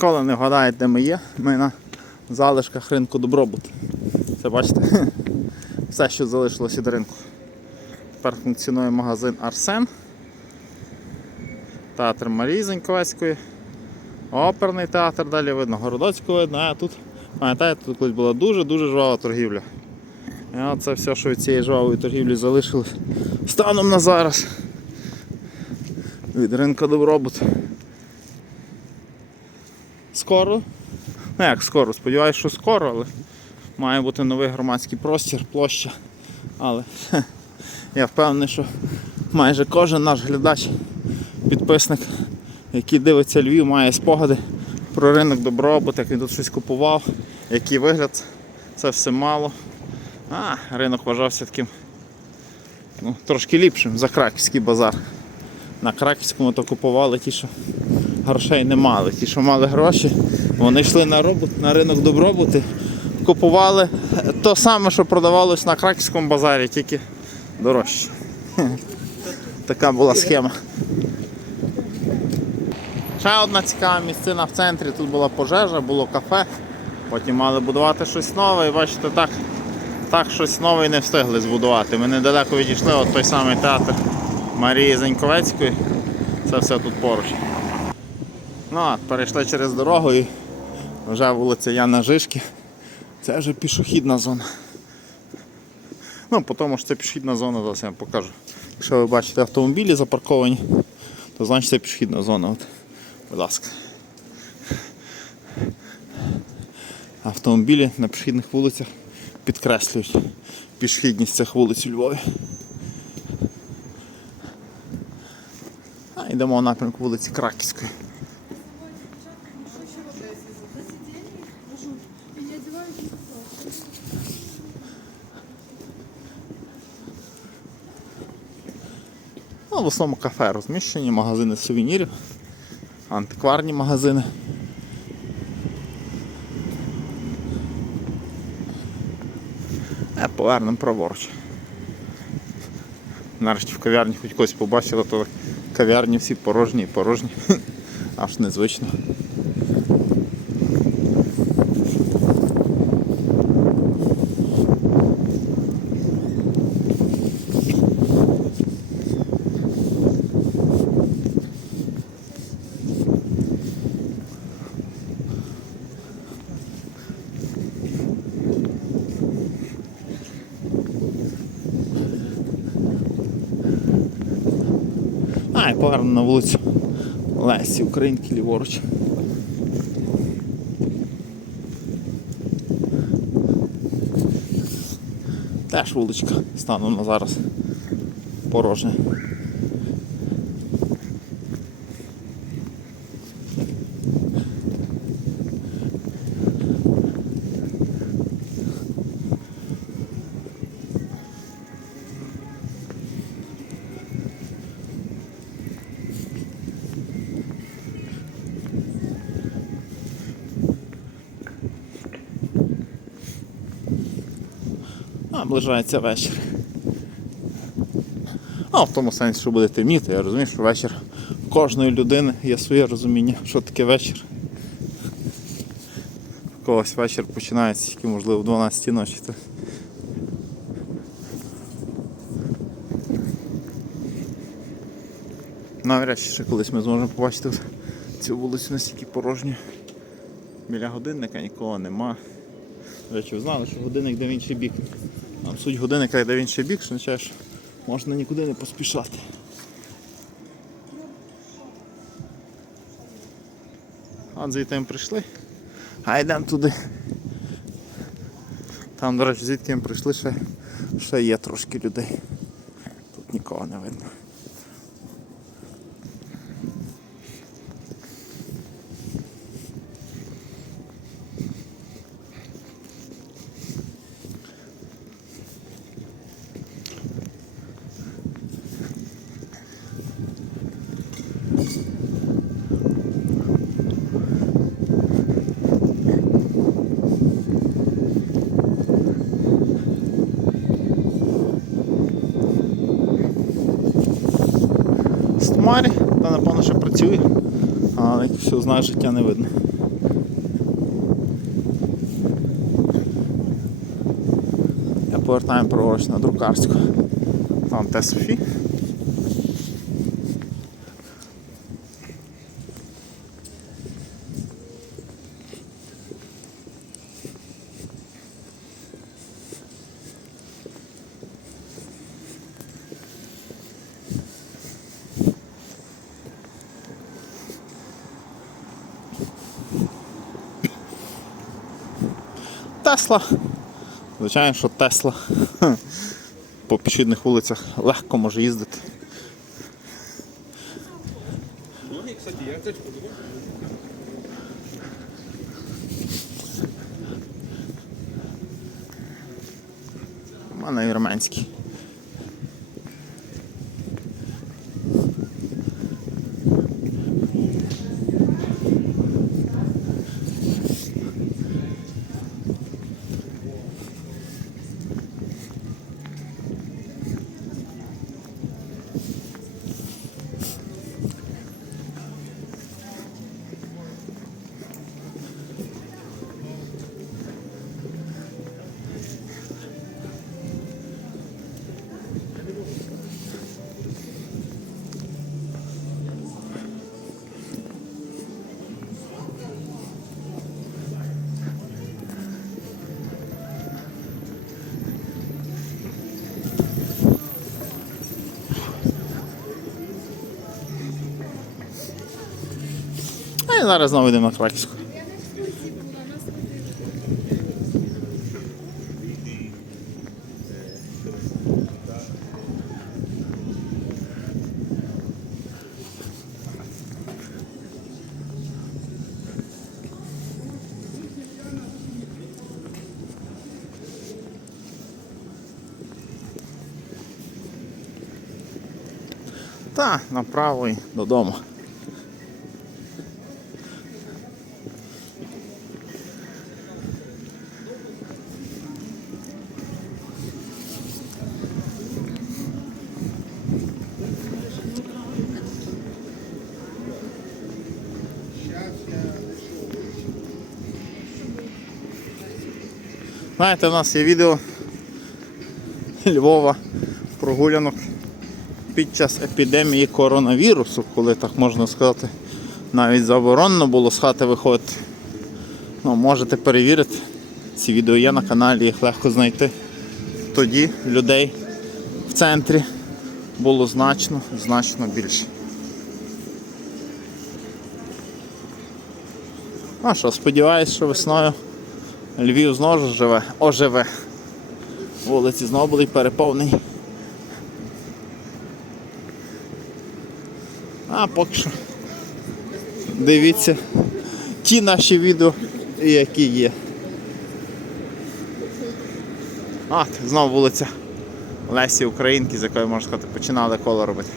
Коли не вгадаєте, де ми є, ми на залишках ринку добробут. Це бачите? Все, що залишилось від ринку. Тепер функціонує магазин Арсен. Театр Марії Заньковецької. Оперний театр, далі видно, Городоцького видно, а тут, пам'ятаєте, тут колись була дуже-дуже жвава торгівля. І оце все, що від цієї жвавої торгівлі залишилось станом на зараз. Від ринку добробут. Скоро. Ну як скоро, сподіваюся, що скоро, але має бути новий громадський простір, площа. Але хе, я впевнений, що майже кожен наш глядач, підписник, який дивиться Львів, має спогади про ринок добробут, як він тут щось купував, який вигляд, це все мало. А, ринок вважався таким ну, трошки ліпшим за краківський базар. На краківському то купували ті, що грошей не мали. Ті, що мали гроші, вони йшли на, робот, на ринок добробути, купували то саме, що продавалось на краківському базарі, тільки дорожче. Така була схема. Ще одна цікава місцина в центрі. Тут була пожежа, було кафе. Потім мали будувати щось нове і бачите, так, так щось нове і не встигли збудувати. Ми недалеко відійшли, от той самий театр Марії Заньковецької. Це все тут поруч. Ну, а перейшли через дорогу і вже вулиця Яна Жишки. Це вже пішохідна зона. Ну, по тому що це пішохідна зона, зараз я вам покажу. Якщо ви бачите автомобілі запарковані, то значить це пішохідна зона. От, будь ласка. Автомобілі на пішохідних вулицях підкреслюють пішохідність цих вулиць у Львові. Йдемо в напрямку вулиці Краківської. Ну, в основному кафе розміщені, магазини сувенірів, антикварні магазини. Е, повернемо праворуч. Нарешті в кав'ярні хоч когось побачили, то кав'ярні всі порожні і порожні. Аж незвично. А, і повернемо на вулицю Лесі Українки ліворуч. Теж вуличка станом на зараз порожня. Наближається вечір. А в тому сенсі, що буде темніти, я розумію, що вечір в кожної людини є своє розуміння, що таке вечір. У когось вечір починається тільки, можливо, в 12 ночі. Навряд чи ще колись ми зможемо побачити цю вулицю настільки порожню. Біля годинника нікого нема. До речі, ви знали, що годинник йде в інший бік. Нам суть годинника йде в інший бік, що означає, що можна нікуди не поспішати. От звідти ми прийшли. А йдемо туди. Там, до речі, звідки ми прийшли, ще, ще є трошки людей. Тут нікого не видно. хмарі, та напевно ще працює, але як все знає, життя не видно. Я повертаю праворуч на друкарську. Там те Софі. Тесла. Звичайно, що Тесла. По пішідних вулицях легко може їздити. У мене вірменський. Зараз знову йдемо на Краківську. Та, направо і додому. Знаєте, у нас є відео Львова прогулянок під час епідемії коронавірусу, коли так можна сказати, навіть заборонено було з хати виходити. Ну, можете перевірити. Ці відео є на каналі, їх легко знайти. Тоді людей в центрі було значно, значно більше. А що, сподіваюсь, що весною Львів знову живе, оживе. Вулиці знову будуть переповнені. А поки що дивіться ті наші відео, які є. А, знову вулиця Лесі Українки, з якої, можна сказати, починали коло робити.